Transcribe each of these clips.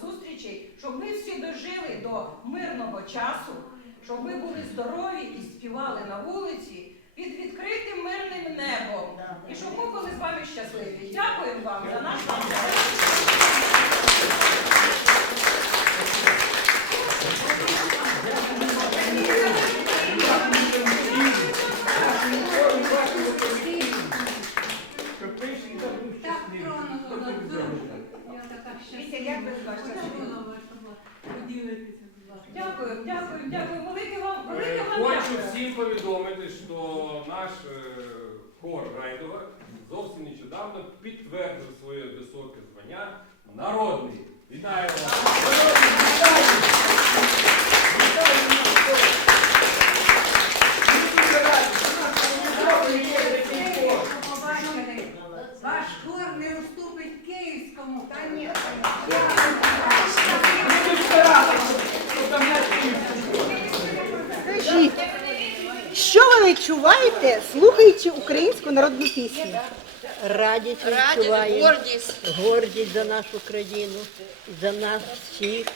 зустрічей, щоб ми всі дожили до мирного часу, щоб ми були здорові і співали на вулиці під відкритим мирним небом. І щоб ми були з вами щасливі. Дякую вам за наш концерт. Вітя, як ви. Поділитися, будь ласка. Дякую, дякую, дякую. Велике вам, велике Е, вам Хочу дякую. всім повідомити, що наш е, хор Райдова зовсім нещодавно підтвердив своє високе звання народний. Вітаємо! Побачили. Ваш хор не уступить київському. Та ні. Що ви відчуваєте, слухаючи українську народну пісню? Радість відчуваємо, гордість. гордість за нашу країну, за нас всіх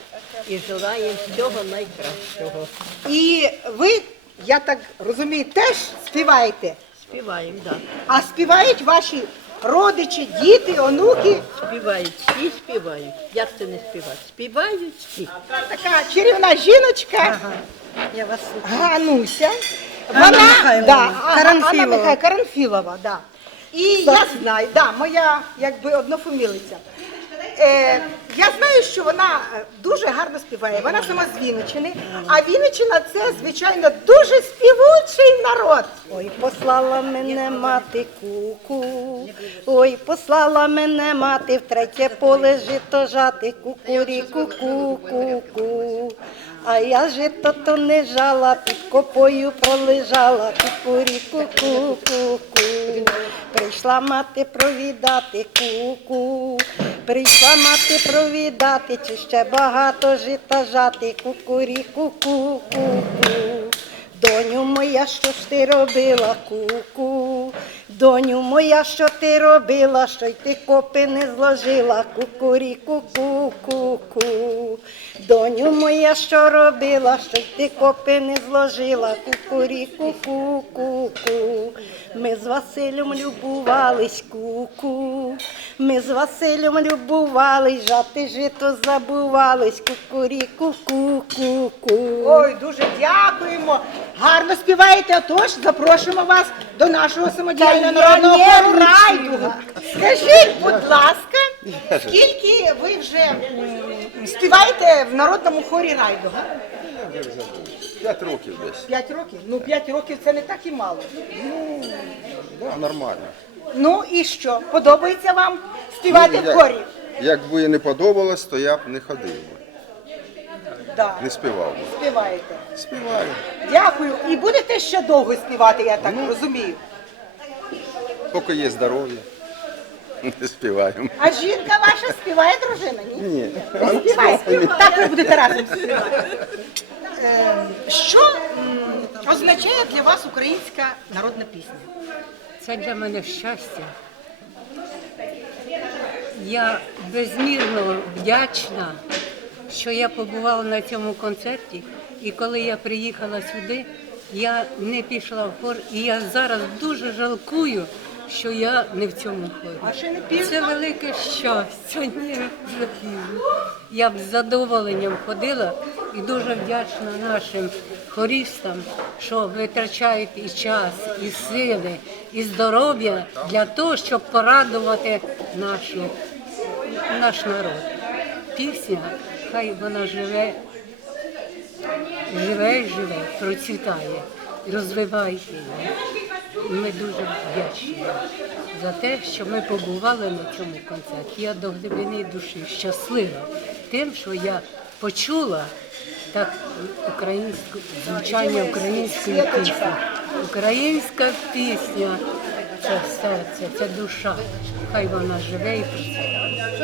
і желаємо всього найкращого. І ви, я так розумію, теж співаєте. Співаємо, так. А співають ваші родичі, діти, онуки. Співають, всі співають. Як це не співати? Співають всі. Така чарівна жіночка Я вас слухаю. Гануся. Вона да, а- Анна Каранфілова, да. І я знаю, да, моя якби однофамілиця. Е, я знаю, що вона е, дуже гарно співає. Вона сама з Вінниччини, а Вінниччина це, звичайно, дуже співучий народ. Ой, послала мене мати куку, ой, послала мене мати в третє поле жито жати кукуріку ку-ку-ку. А я жито то не жала, під копою пролежала кукуріку ку-ку-ку. Прийшла мати провідати куку, прийшла мати провідати, чи ще багато жита жати кукуріку ку-ку-ку. Доню моя, що ж ти робила, куку? Доню моя, що ти робила, що й ти копи не зложила, кукуріку ку-ку-ку. Доню моя, що робила, що й ти копи не зложила, кукуріку ку-ку-ку. Ми з Василем любувались, ку-ку. Ми з Василем любувались, жати жито забувались, кукуріку ку-ку-ку. Ой, дуже дякуємо. Гарно співаєте. Отож, запрошуємо вас до нашого самодіяльного народного хору. Райдуга. Скажіть, будь ласка, скільки ви вже м, співаєте в народному хорі Райдуга? П'ять років десь. П'ять років? Ну, п'ять років це не так і мало. А нормально. Ну і що? Подобається вам співати в як- хорі? Якби не подобалось, то я б не ходив би, Да. не співав би. Співаєте. Співаю. Дякую. І будете ще довго співати, я так розумію. Поки є здоров'я. Не співаємо. А жінка ваша співає дружина, ні? Ні. Співай, співай. Так ви будете разом співати. Е, Що м, означає для вас українська народна пісня? Це для мене щастя. Я безмірно вдячна, що я побувала на цьому концерті. І коли я приїхала сюди, я не пішла в хор. І я зараз дуже жалкую, що я не в цьому пізно? Це велике щастя. Ні, вже пізно. Я б з задоволенням ходила і дуже вдячна нашим хористам, що витрачають і час, і сили, і здоров'я для того, щоб порадувати нашу, наш народ. Пісня, хай вона живе, живе живе, процвітає, розвивайте її. Ми дуже вдячні за те, що ми побували на цьому концерті. Я до глибини душі щаслива тим, що я почула так українську звучання української пісні. Українська пісня це серце, це душа. Хай вона живе і процвітає.